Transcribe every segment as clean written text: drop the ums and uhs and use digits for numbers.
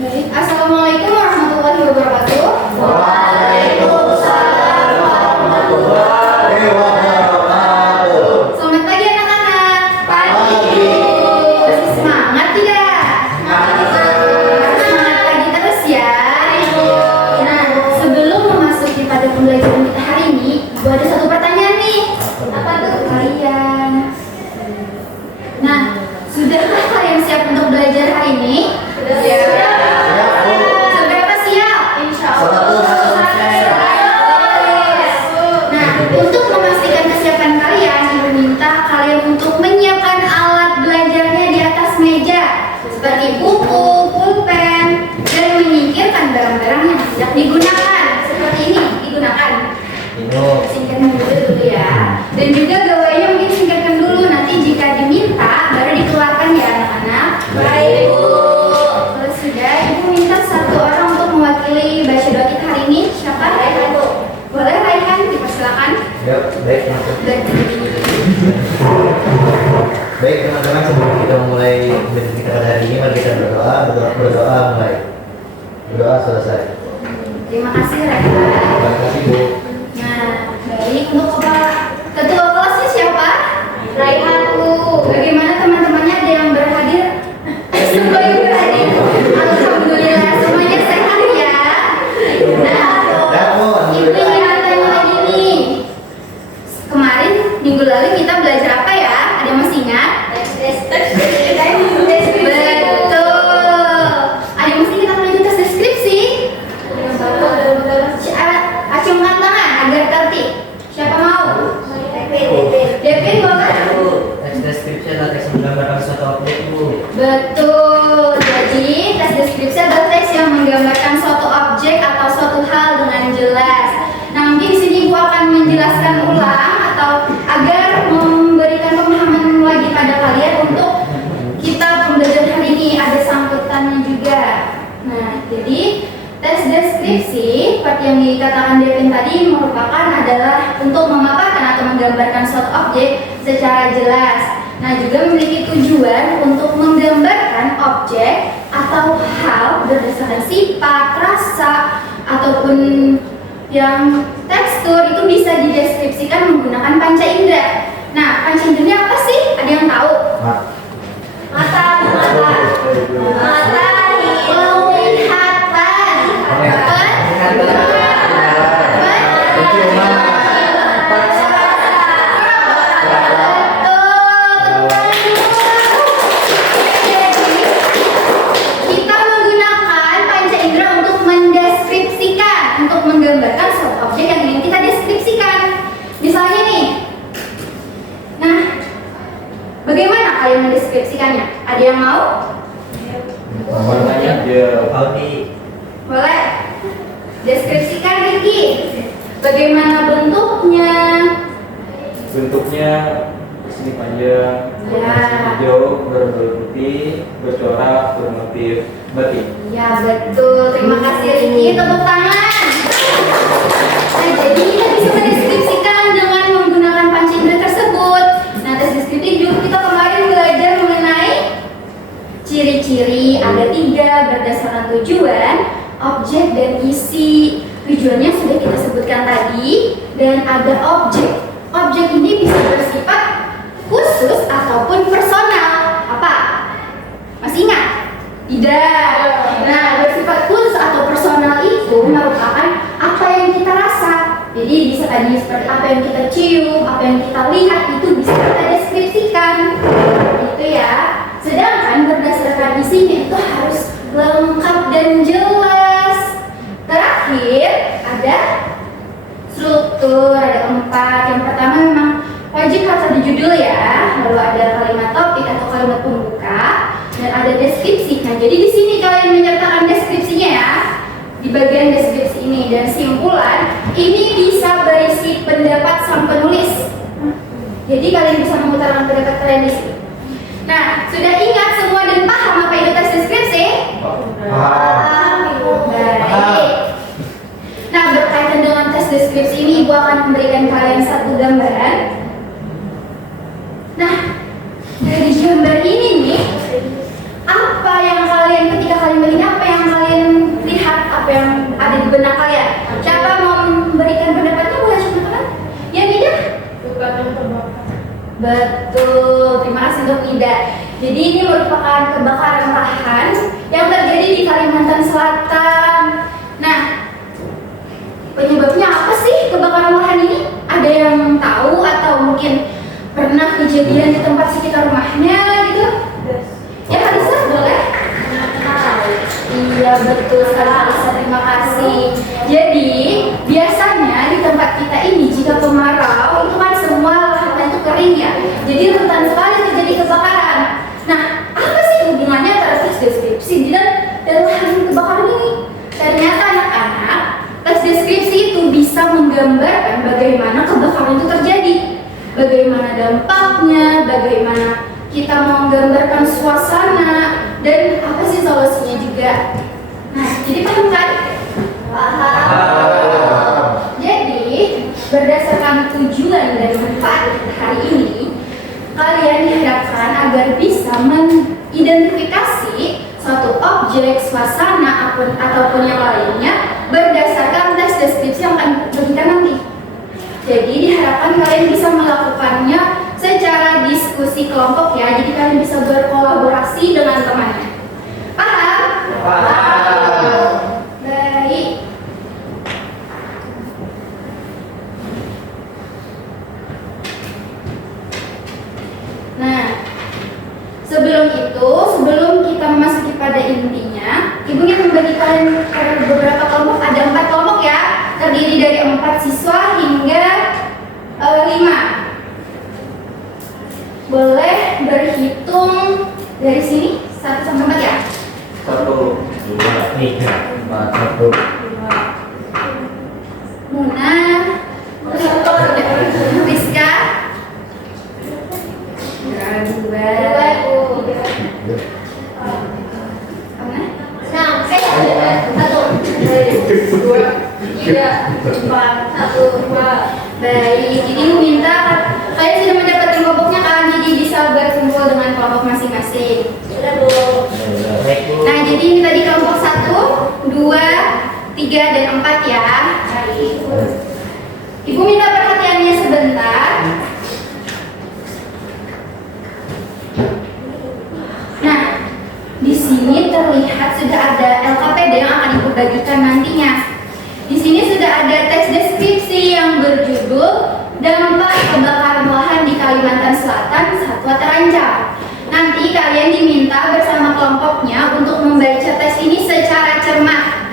Baik, Assalamualaikum warahmatullahi wabarakatuh. Waalaikumsalam warahmatullahi wabarakatuh. Selamat pagi anak-anak. Pagi. Masih semangat tidak? Harus semangat pagi terus ya. Nah, sebelum memasuki pada pembelajaran kita hari ini, gua ada satu pertanyaan nih. Apa tuh kalian? Nah, sudahkah kalian siap untuk belajar hari ini? Sudah. Seberapa siap? Insya Allah. Nah, untuk memastikan kesiapan kalian, Ibu minta kalian untuk menyiapkan alat belajarnya di atas meja, seperti buku, pulpen, dan menyingkirkan barang-barang yang tidak digunakan. Seperti ini digunakan. Singkirkan dulu ya. Dan juga gawainya mungkin singkirkan dulu. Nanti jika diminta baru dikeluarkan ya anak-anak. Baik, Bu. Kalau sudah, Ibu minta satu orang untuk mewakili baca doa kita hari ini. Siapa? Raihan, Bu. Boleh Raihan, dipersilakan. Ya, baik, maksud. Dan Baik teman-teman, sebelum kita mulai belajar kita pada hari ini, mari kita berdoa mulai. Berdoa selesai. terima kasih Raihan. Terima kasih, Bu. Nah, baik, untuk ketua kelasnya siapa? Raihan, Bu. Bagaimana teman-temannya, ada yang berhadir? Semua yang berhadir. Alhamdulillah, semuanya sehat ya. Nah, Ibu ingin tanya lagi nih. Kemarin minggu lalu kita belajar apa ya? Ada yang masih ingat? Betul. Ada yang masih kita lanjut tes deskripsi? Acungkan tangan agar tertib. Siapa mau? Devin boleh? Teks deskripsi adalah teks yang menggambarkan suatu objek, Bu. Betul. Jadi tes deskripsi adalah teks yang menggambarkan suatu objek atau suatu hal dengan jelas. Nah, mungkin di sini Bu akan menjelaskan ulang atau agar memberikan pemahaman lagi pada kalian untuk kita pembelajaran hari ini ada sangkutannya juga. Nah, jadi tes deskripsi seperti yang dikatakan Devin tadi merupakan adalah untuk memaparkan atau menggambarkan suatu objek secara jelas. Nah, juga memiliki tujuan untuk menggambarkan objek atau hal berdasarkan sifat, rasa, ataupun yang tekstur itu bisa dideskripsikan menggunakan panca indera. Nah, panca inderanya apa sih? Ada yang tahu? Mata. Kita menggunakan panca indera untuk mendeskripsikan, untuk menggambarkan suatu objek yang ingin kita deskripsikan. Misalnya nih, nah, bagaimana kalian mendeskripsikannya? Ada yang mau? Banyak Audi. Boleh. Deskripsikan Ricky. Bagaimana bentuknya? Bentuknya sini panjang, Ya. hijau, berbulu putih, bercorak, bermotif batik. Ya betul. Terima kasih Ricky. Tepuk tangan. Nah, jadi kita bisa mendeskripsikan dengan menggunakan panca indera tersebut. Nah, tes deskriptif juga kita kemarin belajar mengenai ciri-ciri, ada 3 berdasarkan tujuan, objek dan isi. Tujuannya sudah kita sebutkan tadi, dan ada objek. Objek ini bisa bersifat khusus ataupun personal. Apa? Masih ingat? Tidak. Nah, bersifat khusus atau personal itu merupakan apa yang kita rasa. Jadi bisa tadi seperti apa yang kita cium, apa yang kita lihat, itu bisa kita deskripsikan. Gitu ya. Sedangkan berdasarkan isinya itu harus lengkap dan jelas. Terakhir ada struktur, ada 4. Yang pertama memang wajib harus ada judul ya, lalu ada kalimat topik atau kalimat pembuka, dan ada deskripsi. Nah, jadi di sini kalian menyertakan deskripsinya ya, di bagian deskripsi ini, dan simpulan ini bisa berisi pendapat sang penulis. Jadi kalian bisa mengutarakan pendapat kalian di sini. Nah, sudah ingat semua dan paham apa itu tes deskripsi? Baik. Nah, berkaitan dengan tes deskripsi ini, Ibu akan memberikan kalian satu gambaran. Nah, dari gambar ini nih, apa yang kalian ketika kalian melihat apa yang Betul, terima kasih untuk Ida. Jadi ini merupakan kebakaran lahan yang terjadi di Kalimantan Selatan. Nah, penyebabnya apa sih kebakaran lahan ini? Ada yang tahu atau mungkin pernah kejadian di tempat sekitar rumahnya gitu? Ya, Kalisa boleh? Iya, betul sekali Kalisa, terima kasih. Jadi, biasanya di tempat kita ini jika kemarau itu kan semua lahan itu kering ya. Jadi rentan sekali terjadi kebakaran. Nah, apa sih hubungannya antara teks deskripsi dan lahan kebakaran ini? Ternyata anak-anak, teks deskripsi itu bisa menggambarkan bagaimana kebakaran itu terjadi, bagaimana dampaknya, bagaimana kita menggambarkan suasana, dan apa sih solusinya juga. Nah, jadi paham kan? Paham. Jadi, berdasarkan tujuan dan manfaat hari ini, kalian diharapkan agar bisa mengidentifikasi suatu objek, suasana, ataupun yang lainnya berdasarkan teks deskripsi yang akan diberikan nanti. Jadi diharapkan kalian bisa melakukannya secara diskusi kelompok ya. Jadi kalian bisa berkolaborasi dengan temannya. Paham? Paham. Baik. Nah, sebelum kita memasuki pada intinya, Ibu ingin membagi kalian ke beberapa kelompok. Ada 4 kelompok ya, terdiri dari 4 siswa hingga 5. Boleh berhitung dari sini 1 sampai 4 ya? 1, 2, 3, 4, 1. Muna, Rizka, 2, 3. Baik, jadi Ibu minta kalian sudah mendapatkan kelompoknya kan, jadi bisa berkumpul dengan kelompok masing-masing. Sudah Bu. Nah, jadi ini tadi kelompok 1, 2, 3, dan 4 ya. Baik. Ibu minta perhatiannya sebentar. Nah, di sini terlihat sudah ada LKPD yang akan Ibu bagikan nantinya. Di sini sudah ada teks deskripsi yang berjudul Dampak Kebakaran Lahan di Kalimantan Selatan Satwa Terancam. Nanti kalian diminta bersama kelompoknya untuk membaca teks ini secara cermat.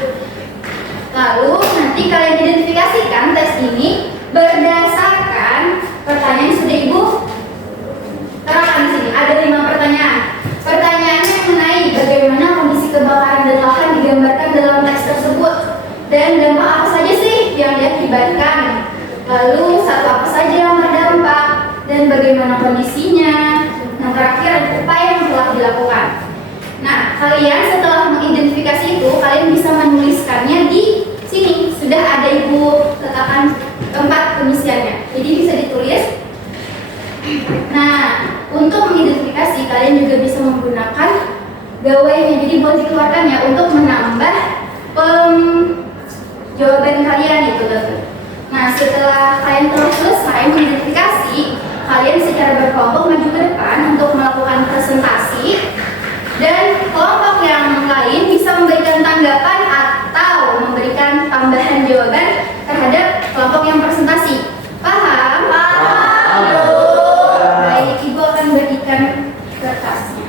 Lalu nanti kalian identifikasikan teks ini berdasarkan pertanyaan yang sudah Ibu terangkan di sini. Ada 5 pertanyaan. Pertanyaannya mengenai bagaimana kondisi kebakaran dan lahan digambarkan dalam teks tersebut, dan dampak apa saja sih yang diakibatkan, lalu satwa apa saja yang terdampak, dan bagaimana kondisinya. Yang terakhir ada upaya yang telah dilakukan. Nah, kalian setelah mengidentifikasi itu, kalian bisa menuliskannya di sini. Sudah ada Ibu letakkan tempat pengisiannya, jadi bisa ditulis. Nah, untuk mengidentifikasi kalian juga bisa menggunakan gawainya, jadi boleh dikeluarkan ya untuk menambah jawaban kalian itu. Nah, setelah kalian telah selesai mengidentifikasi, kalian secara berkelompok maju ke depan untuk melakukan presentasi, dan kelompok yang lain bisa memberikan tanggapan atau memberikan tambahan jawaban terhadap kelompok yang presentasi. Paham? Paham. Baik, Ibu akan berikan kertasnya.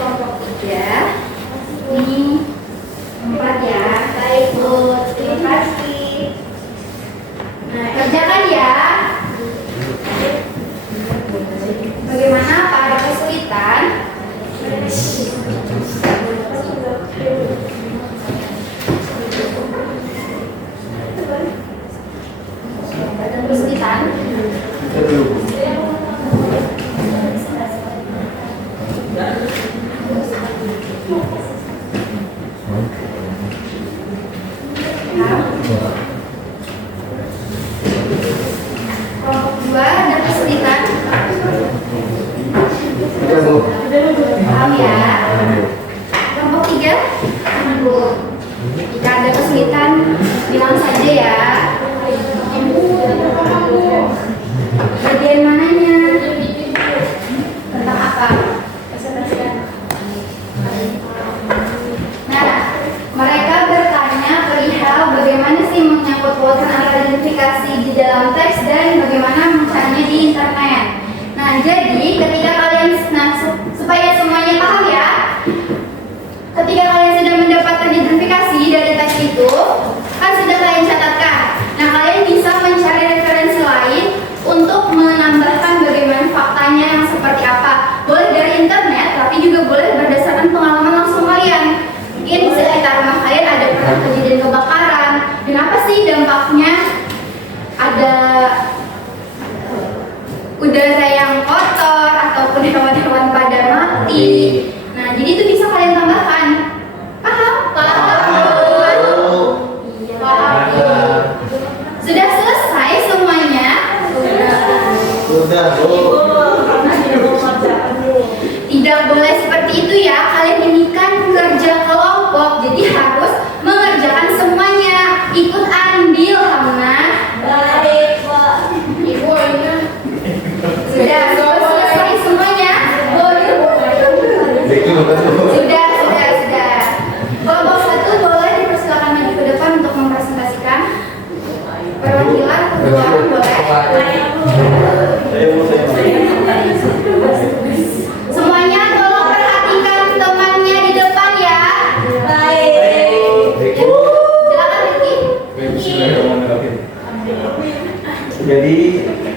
Kelompok 3, ini 4 ya. Baik Bu, terima kasih. Kelompok 2 ada kesulitan. Paham ya? Kelompok 3, Bu. Jika ada kesulitan, bilang saja ya. Bagian mananya? Tentang apa? Nah, mereka bertanya perihal bagaimana sih menyangkut pautkan antara identifikasi di dalam teks dan bagaimana mencarinya di internet. Nah, jadi ketika kalian, supaya semuanya paham ya, ketika kalian sudah mendapatkan identifikasi dari teks itu, kan sudah kalian catatkan. Nah, kalian bisa mencari referensi lain untuk menambahkan bagaimana faktanya yang seperti apa. Boleh dari internet, tapi juga boleh berdasarkan pengalaman langsung kalian. Mungkin sekitar rumah kalian ada pernah kejadian kebakaran. Dan apa sih dampaknya? Ada udara yang kotor ataupun hewan-hewan pada mati. Nah, jadi itu bisa kalian tambahkan. Paham? Paham. Sudah selesai semuanya? Sudah, Bu. Tidak boleh seperti itu ya. Kalian ini kan kerja kelompok, jadi harus mengerjakan semuanya. Ikut andil, Hamna. Baik, Pak. Ibu ini sudah selesai semuanya. Sudah. Kelompok 1 boleh dipersilakan maju ke depan untuk mempresentasikan. Perwakilan kedua boleh. Semuanya tolong perhatikan temannya di depan ya. Baik. Silakan Ricky. Bismillahirrahmanirrahim. Jadi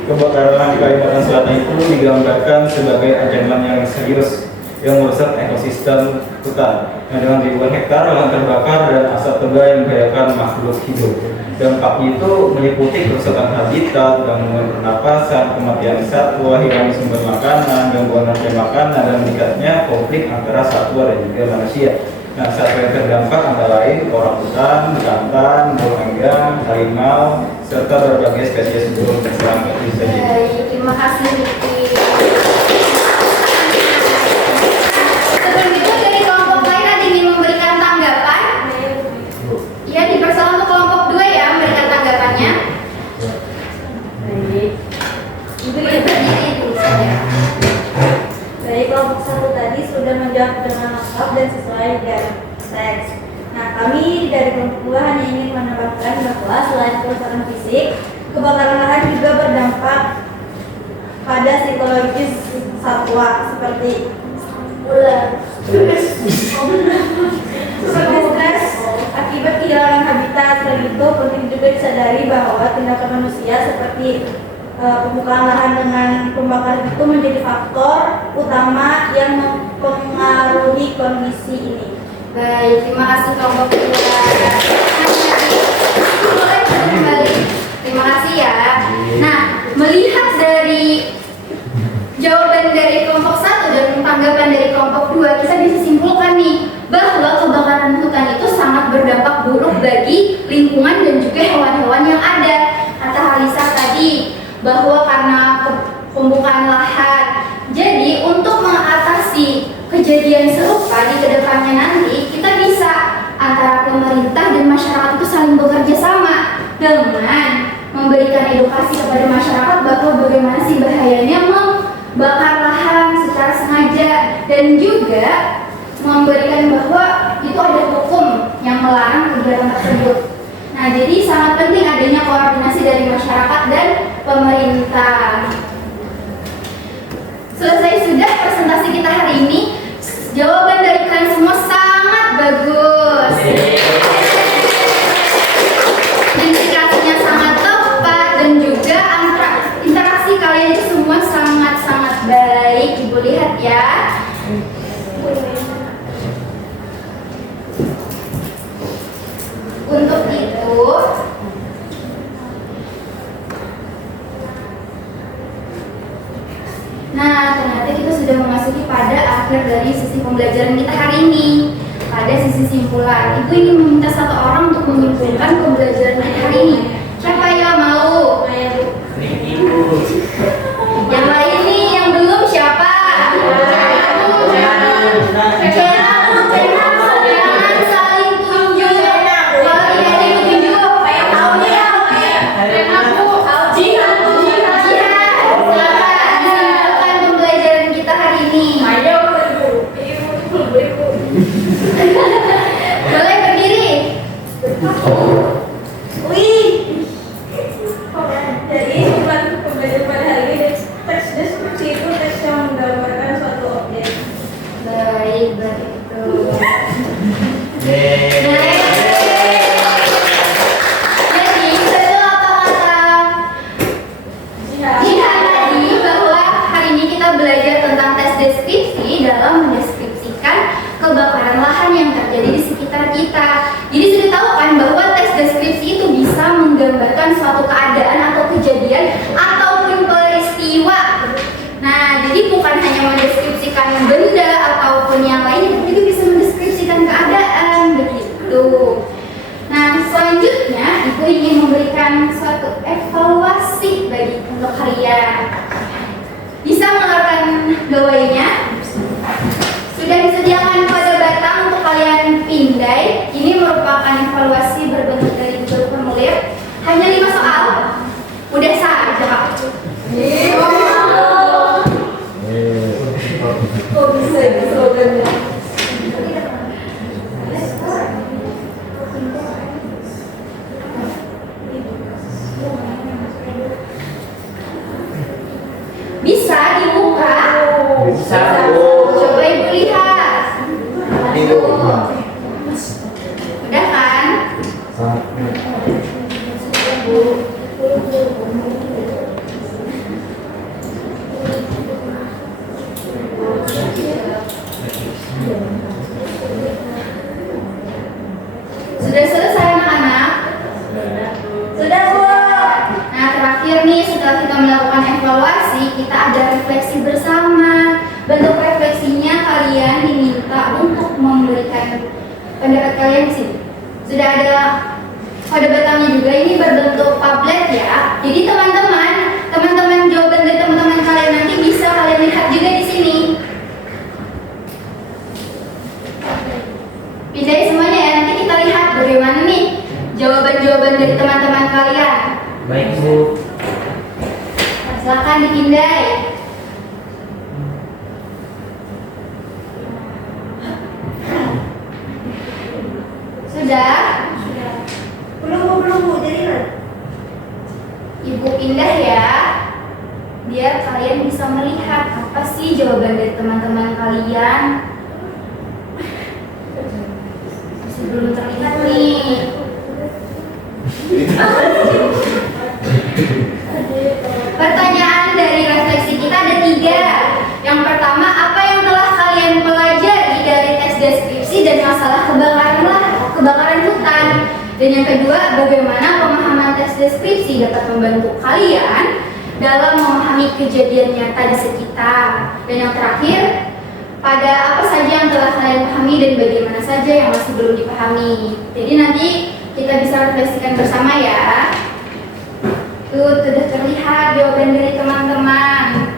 kebakaran di Kalimantan Selatan itu digambarkan sebagai ancaman yang serius yang merusak ekosistem hutan. Dengan ribuan hektar lahan terbakar dan asap tebal yang membahayakan makhluk hidup. Dampaknya itu meliputi kerusakan habitat, gangguan pernapasan, kematian satwa, hilang sumber makanan, gangguan rantai makanan, dan meningkatnya konflik antara satwa dan juga manusia. Nah, satwa yang terdampak antara lain orangutan, jantan, burung enggang, harimau, serta berbagai spesies burung dan serangga itu saja. Baik, terima kasih Ricky. Sebelum itu dari kelompok lain ada yang ingin memberikan tanggapan? Ya, dipersilakan untuk kelompok 2 ya memberikan tanggapannya. Baik. Ibu ya berdiri dulu saja. Baik, kelompok 1 tadi sudah menjawab dengan lengkap dan sesuai dari teks. Nah, kami dari kelompok 2 hanya ingin menambahkan bahwa selain kerusakan fisik, kebakaran lahan juga berdampak pada psikologis satwa seperti stres akibat kehilangan habitat. Selain itu penting juga disadari bahwa tindakan manusia seperti pembukaan lahan dengan pembakaran itu menjadi faktor utama yang mempengaruhi kondisi ini. Baik, terima kasih kelompok 2. Boleh kembali. Terima kasih ya. Nah, melihat dari jawaban dari kelompok 1 dan tanggapan dari kelompok 2, kita bisa simpulkan nih bahwa kebakaran hutan itu sangat berdampak buruk bagi lingkungan dan juga hewan-hewan yang ada. Kata Halisa tadi bahwa karena pembukaan lahan. Jadi untuk mengatasi kejadian serupa di kedepannya nanti, kita bisa antara pemerintah dan masyarakat itu saling bekerja sama dengan memberikan edukasi kepada masyarakat bahwa bagaimana sih bahayanya membakar lahan secara sengaja, dan juga memberikan bahwa itu ada hukum yang melarang kegiatan tersebut. Nah, jadi sangat penting adanya koordinasi dari masyarakat dan pemerintah. Selesai sudah presentasi kita hari ini. Jawaban dari kalian semua sangat bagus. Indikasinya sangat tepat dan juga interaksi kalian itu semua sangat-sangat baik. Ibu lihat ya. Untuk itu, nah ternyata kita sudah memasuki pada akhir terakhir dari sesi pembelajaran kita hari ini. Pada sesi simpulan, Ibu ingin meminta satu orang untuk menyimpulkan pembelajaran kita hari ini. Siapa yang mau? Yang lain nih, yang belum siapa? Jangan saling tunjuk. Kalau tidak ada yang tunjuk, Jihan, silakan silakan pembelajaran kita hari ini. Boleh berdiri. Jadi pembelajaran pada hari ini teks deskripsi itu teks yang menggambarkan suatu objek. Baik, begitu. Yeay. Jadi, betul apa kata Jihan tadi bahwa hari ini kita belajar tentang tes deskripsi dalam mendeskripsikan kebakaran lahan yang terjadi di sekitar kita. Jadi sudah tahu kan bahwa tes deskripsi itu bisa menggambarkan suatu keadaan atau kejadian ataupun peristiwa. Nah, jadi bukan hanya mendeskripsikan benda ataupun yang lain, tapi juga bisa mendeskripsikan keadaan begitu. Nah, selanjutnya Ibu ingin memberikan suatu evaluasi bagi untuk kalian. Bisa mengeluarkan gawainya. Sudah disediakan pada batang untuk kalian pindai. Ini merupakan evaluasi berbentuk dari Google Formulir. Hanya 5 soal. Udah saja, Kak. Kok bisa itu slogannya? Bisa dibuka. Bisa. Coba Ibu lihat. Ibu. Udah kan? Sudah selesai anak-anak? Sudah, Bu. Nah, terakhir nih setelah kita melakukan evaluasi, kita ada refleksi bersama. Bentuk refleksinya kalian diminta untuk memberikan pendapat kalian di sini. Sudah ada pada batangnya juga, ini berbentuk Padlet ya. Jadi teman-teman jawaban dari teman-teman kalian nanti bisa kalian lihat juga di sini. Pindahin semuanya ya, nanti kita lihat bagaimana nih jawaban-jawaban dari teman-teman kalian. Baik, Bu. Silakan dipindai. Sudah? Belum, Bu. Jadi kan? Ibu pindah ya. Biar kalian bisa melihat apa sih jawaban dari teman-teman kalian. Masih belum terlihat nih. Pertanyaan dari refleksi kita ada 3. Yang pertama, apa yang telah kalian pelajari dari tes deskripsi dan masalah kebakaran hutan? Dan yang kedua, bagaimana pemahaman tes deskripsi dapat membantu kalian dalam memahami kejadian nyata di sekitar? Dan yang terakhir, pada apa saja yang telah kalian pahami dan bagaimana saja yang masih belum dipahami? Jadi nanti kita bisa refleksikan bersama ya. Tuh, sudah terlihat jawaban dari teman-teman.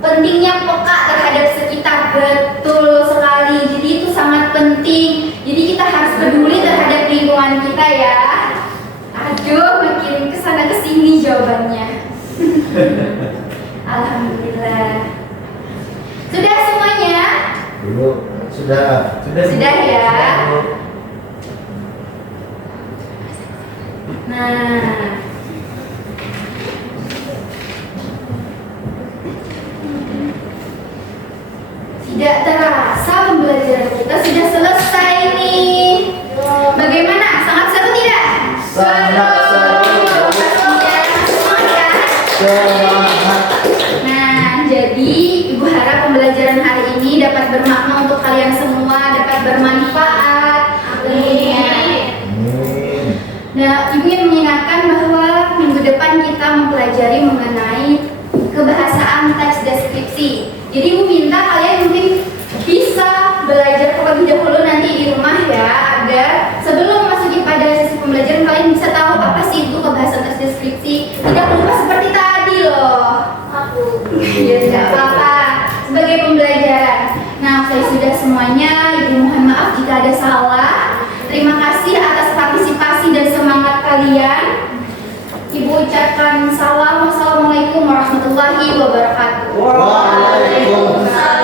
Pentingnya peka terhadap sekitar, betul sekali. Jadi itu sangat penting. Jadi kita harus peduli terhadap lingkungan kita ya. Aduh, makin kesana kesini jawabannya. Alhamdulillah. Sudah semuanya? Dulu sudah. Sudah ya. Nah, tidak terasa pembelajaran kita sudah selesai nih. Bagaimana? Sangat seru tidak? Sangat seru. Pastinya semangat ya? Semangat. Nah, jadi Ibu harap pembelajaran hari ini dapat bermakna untuk kalian semua, dapat bermanfaat. Amin. Nah, Ibu ingin mengingatkan bahwa minggu depan kita mempelajari mengenai kebahasaan teks deskripsi. Jadi Ibu minta kalian mungkin bisa belajar terlebih dahulu nanti di rumah ya, agar sebelum masukin pada sesi pembelajaran kalian bisa tahu apa sih itu kebahasan tes deskripsi. Tidak lupa seperti tadi loh. Ya tidak apa-apa, sebagai pembelajaran. Nah, saya sudah semuanya. Ibu mohon maaf jika ada salah. Terima kasih atas partisipasi dan semangat kalian. Ibu ucapkan salam. Wassalamualaikum warahmatullahi wabarakatuh. Waalaikumsalam.